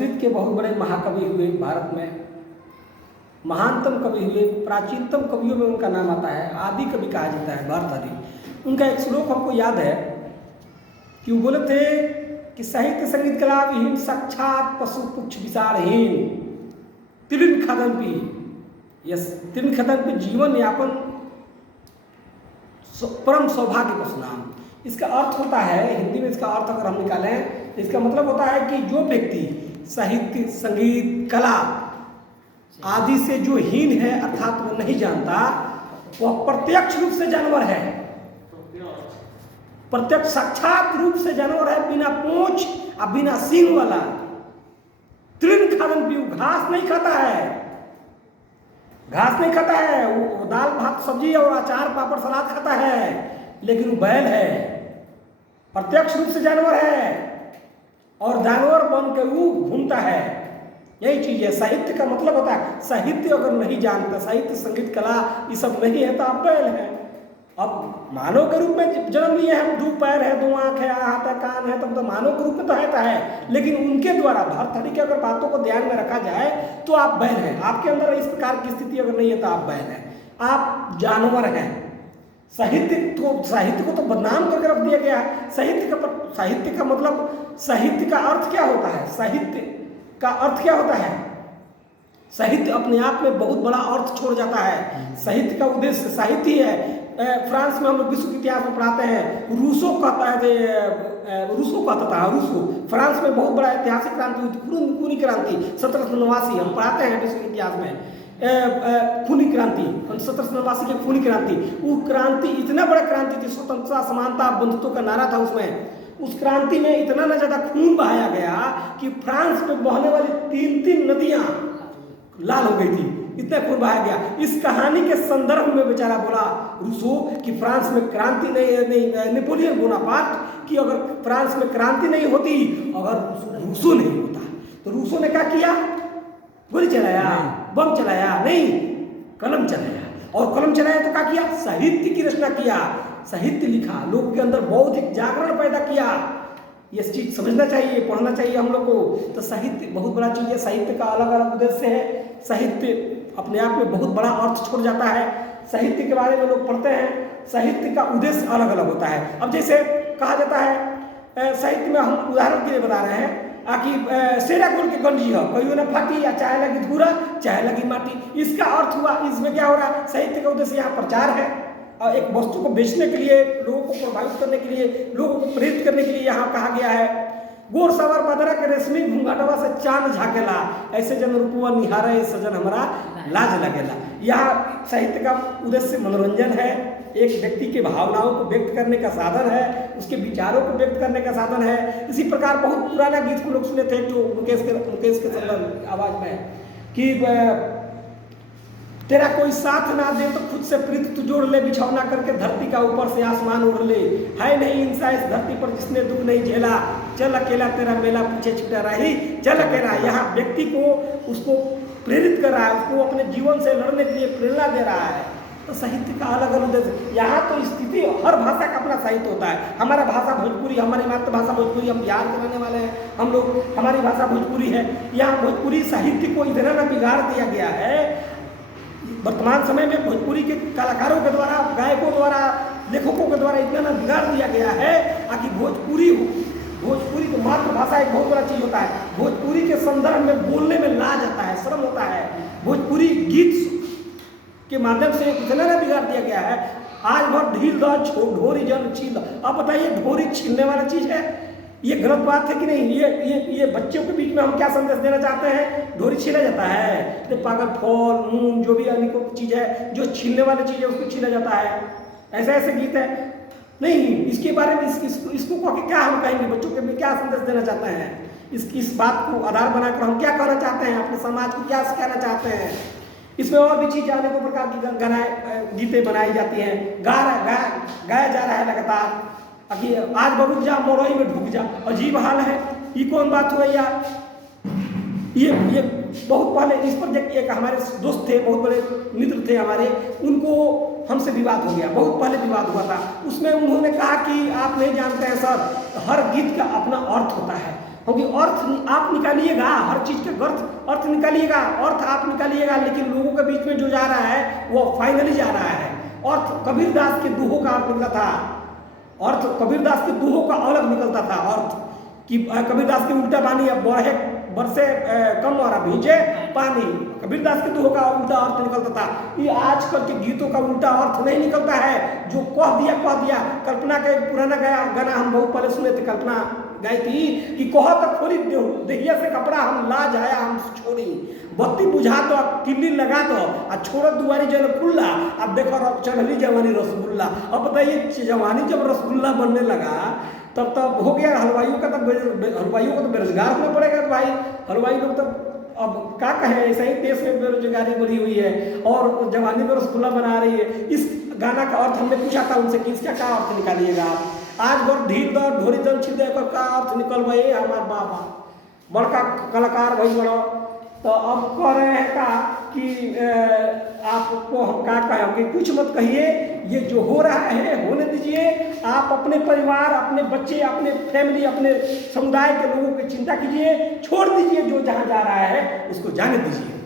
संस्कृत के बहुत बड़े महाकवि हुए भारत में, महानतम कवि हुए, प्राचीनतम कवियों में उनका नाम आता है, आदि कवि कहा जाता है भर्तृहरि। उनका एक श्लोक हमको याद है कि वो बोले थे कि साहित्य संगीत कला विहीन साक्षात पशु पुक्ष विचारहीन तीर्ण खदनपी, यस तीर्ण खदनपी जीवन यापन परम सौभाग्य पशुनाम। इसका अर्थ होता है, हिंदी में इसका अर्थ अगर हम निकालें, इसका मतलब होता है कि जो व्यक्ति साहित्य संगीत कला आदि से जो हीन है अर्थात वो नहीं जानता, वह प्रत्यक्ष रूप से जानवर है, प्रत्यक्ष साक्षात रूप से जानवर है, बिना पूंछ और बिना सींग वाला। तृण खादन पीऊ, घास नहीं खाता है, घास नहीं खाता है, वो दाल भात सब्जी और अचार पापड़ सलाद खाता है, लेकिन वो बैल है, प्रत्यक्ष रूप से जानवर है और जानवर बन के वो घूमता है। यही चीज है साहित्य का मतलब होता है। साहित्य अगर नहीं जानता, साहित्य संगीत कला ये सब नहीं है तो आप बैल है। अब मानव के रूप में जन्म लिए हम, दो पैर है, दो आंख है, हाथ है, कान है, तब तो मानव के रूप में तो है, लेकिन उनके द्वारा भर्तृहरि की अगर बातों को ध्यान में रखा जाए तो आप बैल हैं। आपके अंदर इस प्रकार की स्थिति अगर नहीं है तो आप बैल हैं, आप जानवर हैं। साहित्य को तो बदनाम करके रख दिया गया है। साहित्य का मतलब, साहित्य का अर्थ क्या होता है? साहित्य का अर्थ क्या होता है? साहित्य अपने आप में बहुत बड़ा अर्थ छोड़ जाता है। साहित्य का उद्देश्य साहित्य है। फ्रांस में हम लोग विश्व के इतिहास में पढ़ाते हैं, रूसो कहता था, रूसो फ्रांस में बहुत बड़ा ऐतिहासिक क्रांति हुई, खूनी क्रांति 1789, हम पढ़ाते हैं विश्व के इतिहास में। खूनी क्रांति 1789 की खूनी क्रांति, वो क्रांति इतना बड़ा क्रांति थी, स्वतंत्रता समानता बंधुत्व का नारा था उसमें। उस क्रांति में इतना ना ज्यादा खून बहाया गया कि फ्रांस में बहने वाली 3-3 नदियां लाल हो गई थी, इतना खून बहाया गया। इस कहानी के संदर्भ में बेचारा बोला रूसो कि फ्रांस में क्रांति नहीं, नेपोलियन बोनापार्ट कि अगर फ्रांस में क्रांति नहीं होती, अगर रूसो नहीं होता, तो रूसो ने क्या किया? गोली चलाया, बम चलाया नहीं, कलम चलाया, और कलम चलाया तो क्या किया? साहित्य की रचना किया, साहित्य लिखा, लोगों के अंदर बौद्धिक जागरण पैदा किया। ये चीज समझना चाहिए, पढ़ना चाहिए हम लोग को। तो साहित्य बहुत बड़ा चीज है, साहित्य का अलग अलग उद्देश्य है। साहित्य अपने आप में बहुत बड़ा अर्थ छोड़ जाता है। साहित्य के बारे में लोग पढ़ते हैं, साहित्य का उद्देश्य अलग अलग होता है। अब जैसे कहा जाता है साहित्य में, हम उदाहरण के लिए बता रहे हैं कि सेरा गोल के गंजी है, कहियो ना फाटी, या चाहे लगी धूरा चाहे लगी माटी। इसका अर्थ हुआ, इसमें क्या हो रहा है? साहित्य का उद्देश्य यहाँ प्रचार है, और एक वस्तु को बेचने के लिए, लोगों को प्रभावित करने के लिए, लोगों को प्रेरित करने के लिए यहाँ कहा गया है। गोर सवार बदरा के रेशमी घूंघटवा से चांद झाकेला, ऐसे जन रूपवा निहारे सजन हमारा लाज लगेला। यहाँ साहित्य का उद्देश्य मनोरंजन है, एक व्यक्ति के भावनाओं को व्यक्त करने का साधन है, उसके विचारों को व्यक्त करने का साधन है। इसी प्रकार बहुत पुराना गीत को लोग सुने थे, जो मुकेश के संदर्भ आवाज में कि तेरा कोई साथ ना दे तो खुद से प्रीत तू जोड़ ले, बिछौना करके धरती का ऊपर से आसमान उड़ ले, है नहीं इंसान इस धरती पर जिसने दुख नहीं झेला, चल अकेला तेरा मेला पीछे छुटा रही, चल अकेला। यहाँ व्यक्ति को, उसको प्रेरित कर रहा है, उसको अपने जीवन से लड़ने के लिए प्रेरणा दे रहा है। तो साहित्य का अलग अलग उद्देश्य। यहाँ तो स्थिति, हर भाषा का अपना साहित्य होता है। हमारा भाषा भोजपुरी, हमारी मातृभाषा भोजपुरी, हम बिहार के रहने वाले हैं हम लोग, हमारी भाषा भोजपुरी है। यहाँ भोजपुरी साहित्य को इतना ना बिगाड़ दिया गया है, वर्तमान समय में भोजपुरी के कलाकारों के द्वारा, गायकों द्वारा, लेखकों के द्वारा इतना ना बिगाड़ दिया गया है कि भोजपुरी तो मातृभाषा एक बहुत बड़ा चीज होता है। भोजपुरी के संदर्भ में बोलने में लाज आता है, शर्म होता है। भोजपुरी गीत के माध्यम से इतना ना बिगाड़ दिया गया है, आज भर ढील दो ढोरी जन छील। अब बताइए, ढोरी छीलने वाला चीज है? ये गलत बात है कि नहीं? ये बच्चों के बीच में हम क्या संदेश देना चाहते हैं? ढोरी छीला जाता है, तो पागल, फल, नून, जो भी अनेकों चीज है, जो छीलने वाली चीज है उसको छीला जाता है। ऐसे गीत है नहीं। इसके बारे में इसको कह के क्या हम कहेंगे? बच्चों के में क्या संदेश देना चाहते हैं? इस बात को आधार बनाकर हम क्या कहना चाहते हैं? अपने समाज को क्या सिखाना चाहते हैं? इसमें और भी चीजें, अनेकों प्रकार की गीतें बनाई जाती हैं, गाया जा रहा है लगातार। आज बबुक जा मोरई में ढुक जा, अजीब हाल है। ये कौन बात हुआ यार? ये बहुत पहले इस पर एक हमारे दोस्त थे, बहुत बड़े मित्र थे हमारे, उनको हमसे विवाद हो गया, बहुत पहले विवाद हुआ था। उसमें उन्होंने कहा कि आप नहीं जानते हैं सर, हर गीत का अपना अर्थ होता है। क्योंकि अर्थ आप निकालिएगा, हर चीज़ के अर्थ निकालिएगा, अर्थ आप निकालिएगा, लेकिन लोगों के बीच में जो जा रहा है वो फाइनली जा रहा है। अर्थ कबीरदास के दोहों का अर्थ निकला था, अर्थ कबीरदास के दोहों का अलग निकलता था अर्थ कि कबीरदास के उल्टा पानी अब बढ़े बरसे कम और भींचे पानी, कबीरदास के दोहों का उल्टा अर्थ निकलता था। ये आजकल के गीतों का उल्टा अर्थ नहीं निकलता है, जो कह दिया। कल्पना के पुराना गाना हम बहुत पहले सुने थे, कल्पना गाई थी कि कह तो खोली देहिया से कपड़ा हम ला जाया हम छोड़ी, बत्ती बुझा दो किल्ली लगा दो और छोड़ो दुआरी जल खुल्ला, अब देखो चढ़ली जवानी रसगुल्ला। अब बताइए जवानी जब रसगुल्ला बनने लगा तब हो गया हलवाइयों का, तो बेरोजगार होना पड़ेगा भाई। हलवाई लोग तो अब क्या कहें, ऐसा ही देश में बेरोजगारी बढ़ी हुई है और जवानी में रसगुल्ला बना रही है। इस गाना का अर्थ हमने पूछा था उनसे कि इसका क्या अर्थ निकालिएगा आप। आज बहुत ढील दो ढोरी जन छिदे का अर्थ निकल गए हमारे बाबा बड़का कलाकार भाई बड़ो। तो अब कह रहे हैं का कि आपको हम क्या कहें कि कुछ मत कहिए, ये जो हो रहा है होने दीजिए। आप अपने परिवार, अपने बच्चे, अपने फैमिली, अपने समुदाय के लोगों की चिंता कीजिए, छोड़ दीजिए, जो जहाँ जा रहा है उसको जाने दीजिए।